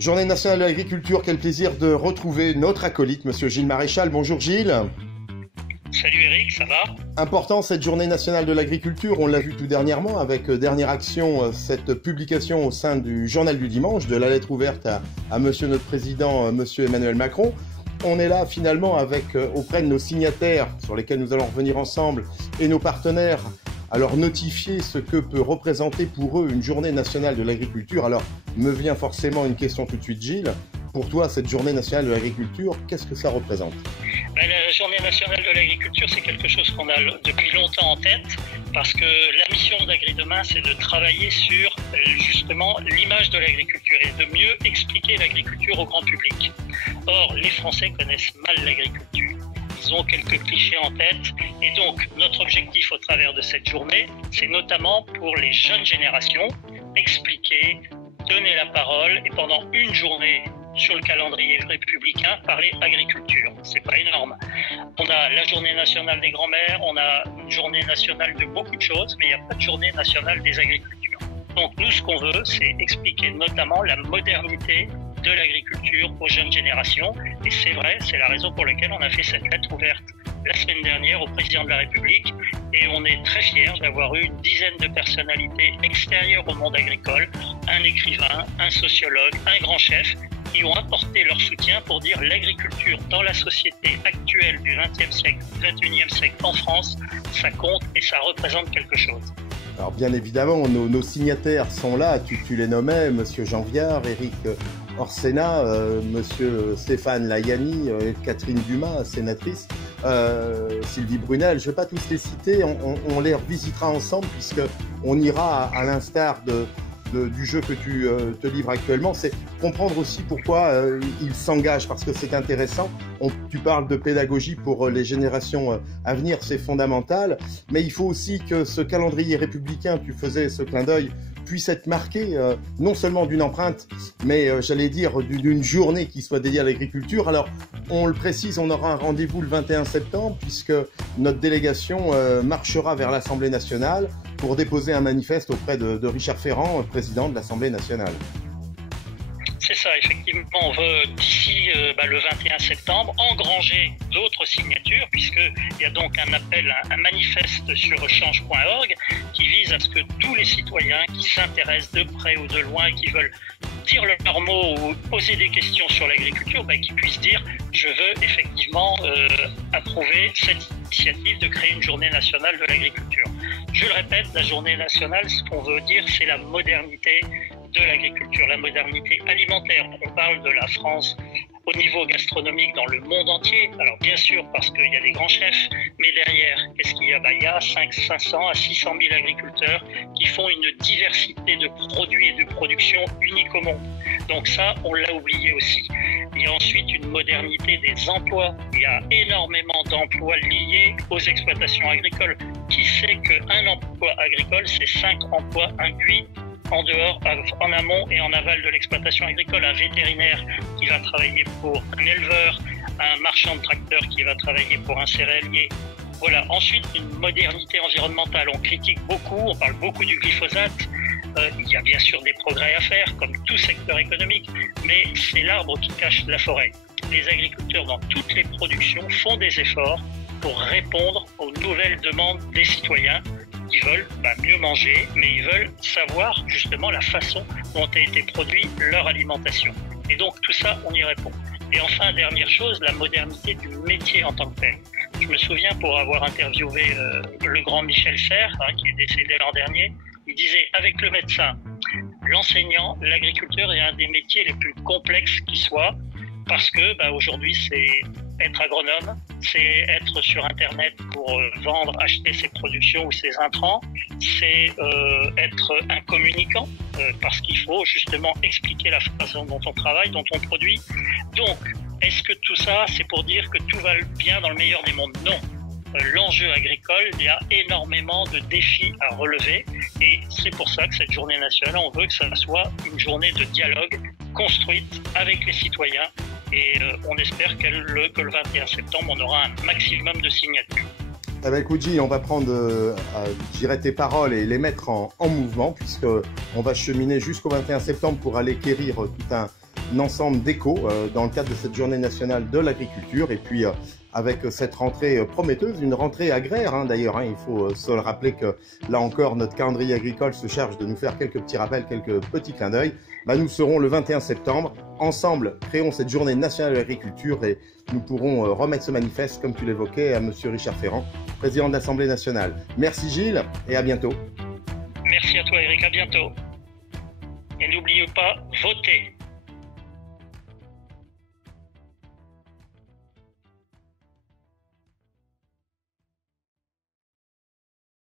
Journée nationale de l'agriculture, quel plaisir de retrouver notre acolyte, Monsieur Gilles Maréchal. Bonjour Gilles. Salut Eric, ça va? Important cette journée nationale de l'agriculture, on l'a vu tout dernièrement avec Dernière Action, cette publication au sein du Journal du Dimanche, de la lettre ouverte à Monsieur notre Président, Monsieur Emmanuel Macron. On est là finalement avec auprès de nos signataires sur lesquels nous allons revenir ensemble et nos partenaires à leur notifier ce que peut représenter pour eux une journée nationale de l'agriculture. Alors me vient forcément une question tout de suite Gilles. Pour toi, cette journée nationale de l'agriculture, qu'est-ce que ça représente? La journée nationale de l'agriculture, c'est quelque chose qu'on a depuis longtemps en tête, parce que la mission d'Agri-Demain, c'est de travailler sur justement l'image de l'agriculture et de mieux expliquer l'agriculture au grand public. Or, les Français connaissent mal l'agriculture. Ils ont quelques clichés en tête, et donc notre objectif au travers de cette journée, c'est notamment pour les jeunes générations, expliquer, donner la parole, et pendant une journée, sur le calendrier républicain, parler agriculture. C'est pas énorme. On a la journée nationale des grands-mères, on a une journée nationale de beaucoup de choses, mais il n'y a pas de journée nationale des agricultures. Donc nous, ce qu'on veut, c'est expliquer notamment la modernité de l'agriculture aux jeunes générations. Et c'est vrai, c'est la raison pour laquelle on a fait cette lettre ouverte la semaine dernière au président de la République. Et on est très fiers d'avoir eu une dizaine de personnalités extérieures au monde agricole, un écrivain, un sociologue, un grand chef, qui ont apporté leur soutien pour dire l'agriculture dans la société actuelle du XXe siècle, du XXIe siècle en France, ça compte et ça représente quelque chose. Alors bien évidemment, nos signataires sont là, tu les nommais, Monsieur Jean Viard, Éric Orsenna, Monsieur Stéphane Layani, Catherine Dumas, sénatrice, Sylvie Brunel, je ne vais pas tous les citer, on les revisitera ensemble puisqu'on ira à l'instar du jeu que tu te livres actuellement, c'est comprendre aussi pourquoi ils s'engagent, parce que c'est intéressant. Tu parles de pédagogie pour les générations à venir, c'est fondamental, mais il faut aussi que ce calendrier républicain, tu faisais ce clin d'œil, puisse être marqué non seulement d'une empreinte, mais j'allais dire d'une journée qui soit dédiée à l'agriculture. Alors, on le précise, on aura un rendez-vous le 21 septembre, puisque notre délégation marchera vers l'Assemblée nationale pour déposer un manifeste auprès de Richard Ferrand, président de l'Assemblée nationale. C'est ça, effectivement, on veut d'ici le 21 septembre engranger d'autres signatures, puisqu'il y a donc un appel, un manifeste sur change.org qui vise à ce que tous les citoyens qui s'intéressent de près ou de loin, qui veulent dire leurs mots ou poser des questions sur l'agriculture, qui puissent dire « je veux effectivement approuver cette initiative de créer une journée nationale de l'agriculture ». Je le répète, la journée nationale, ce qu'on veut dire, c'est la modernité de l'agriculture, la modernité alimentaire. On parle de la France au niveau gastronomique dans le monde entier. Alors bien sûr, parce qu'il y a des grands chefs, mais derrière, qu'est-ce qu'il y a? Il y a 500 à 600 000 agriculteurs qui font une diversité de produits et de production unique au monde. Donc ça, on l'a oublié aussi. Il y a ensuite une modernité des emplois. Il y a énormément d'emplois liés aux exploitations agricoles. Qui sait qu'un emploi agricole, c'est 5 emplois induits en dehors, en amont et en aval de l'exploitation agricole, un vétérinaire qui va travailler pour un éleveur, un marchand de tracteurs qui va travailler pour un céréalier. Voilà. Ensuite, une modernité environnementale. On critique beaucoup, on parle beaucoup du glyphosate. Il y a bien sûr des progrès à faire, comme tout secteur économique, mais c'est l'arbre qui cache la forêt. Les agriculteurs dans toutes les productions font des efforts pour répondre aux nouvelles demandes des citoyens qui veulent mieux manger, mais ils veulent savoir justement la façon dont a été produite leur alimentation. Et donc tout ça, on y répond. Et enfin, dernière chose, la modernité du métier en tant que tel. Je me souviens pour avoir interviewé le grand Michel Serres, qui est décédé l'an dernier, il disait avec le médecin, l'enseignant, l'agriculteur est un des métiers les plus complexes qui soit, parce que aujourd'hui c'est être agronome, c'est être sur Internet pour vendre, acheter ses productions ou ses intrants, c'est être un communicant, parce qu'il faut justement expliquer la façon dont on travaille, dont on produit. Donc, est-ce que tout ça, c'est pour dire que tout va bien dans le meilleur des mondes? Non. L'enjeu agricole, il y a énormément de défis à relever et c'est pour ça que cette journée nationale, on veut que ça soit une journée de dialogue construite avec les citoyens et on espère que le 21 septembre, on aura un maximum de signatures. Eh bien, écoute, Gilles, on va prendre tes paroles et les mettre en mouvement puisqu'on va cheminer jusqu'au 21 septembre pour aller quérir tout ensemble d'écho dans le cadre de cette journée nationale de l'agriculture. Et puis avec cette rentrée prometteuse, une rentrée agraire d'ailleurs, il faut se le rappeler que là encore notre calendrier agricole se charge de nous faire quelques petits rappels, quelques petits clins d'œil. Nous serons le 21 septembre, ensemble créons cette journée nationale de l'agriculture et nous pourrons remettre ce manifeste, comme tu l'évoquais, à monsieur Richard Ferrand, président de l'Assemblée nationale. Merci Gilles et à bientôt. Merci à toi Eric, à bientôt. Et n'oubliez pas, votez.